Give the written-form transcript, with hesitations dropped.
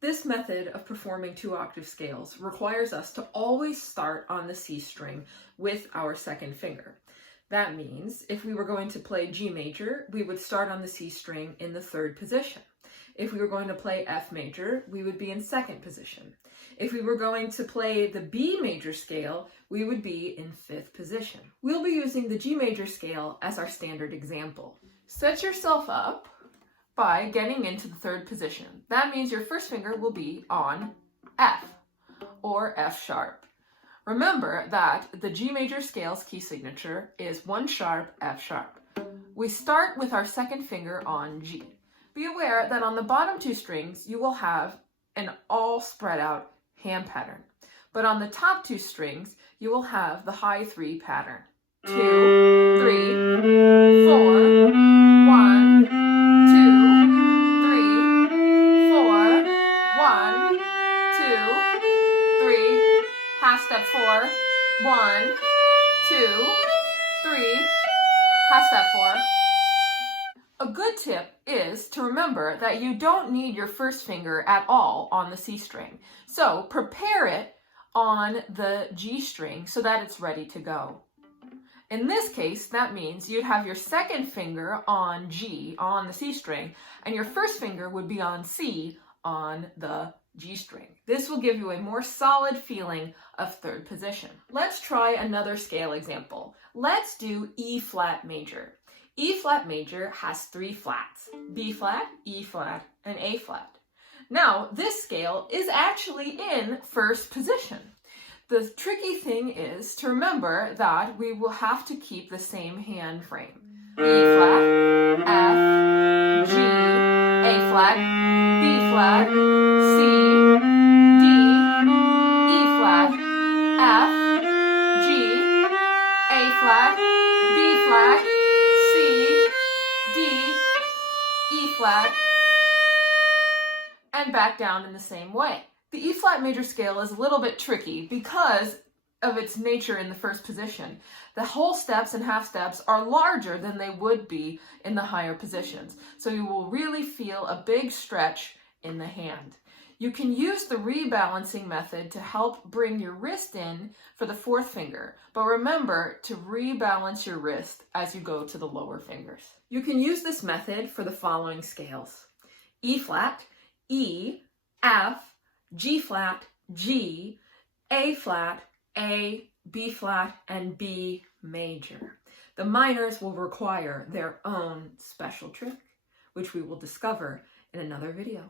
This method of performing 2-octave scales requires us to always start on the C string with our second finger. That means if we were going to play G major, we would start on the C string in the 3rd position. If we were going to play F major, we would be in 2nd position. If we were going to play the B major scale, we would be in 5th position. We'll be using the G major scale as our standard example. Set yourself up by getting into the 3rd position. That means your first finger will be on F, or F sharp. Remember that the G major scale's key signature is 1 sharp, F sharp. We start with our second finger on G. Be aware that on the bottom 2 strings, you will have an all spread out hand pattern. But on the top 2 strings, you will have the high 3 pattern. 2, 3, 4, 1, 2, 3, 4, 1, 2, 3, half step 4, 1, 2, 3, half step 4. A good tip is to remember that you don't need your first finger at all on the C string. So prepare it on the G string so that it's ready to go. In this case, that means you'd have your second finger on G on the C string, and your first finger would be on C on the G string. This will give you a more solid feeling of 3rd position. Let's try another scale example. Let's do E flat major. E flat major has 3 flats: B flat, E flat, and A flat. Now, this scale is actually in 1st position. The tricky thing is to remember that we will have to keep the same hand frame. E flat, F, G, A flat, B flat, C, D, E flat, F, G, A flat, B flat, C, D, E flat, and back down in the same way. The E flat major scale is a little bit tricky because of its nature in the 1st position. The whole steps and half steps are larger than they would be in the higher positions, so you will really feel a big stretch in the hand. You can use the rebalancing method to help bring your wrist in for the 4th finger, but remember to rebalance your wrist as you go to the lower fingers. You can use this method for the following scales: E flat, E, F, G flat, G, A flat, A, B flat, and B major. The minors will require their own special trick, which we will discover in another video.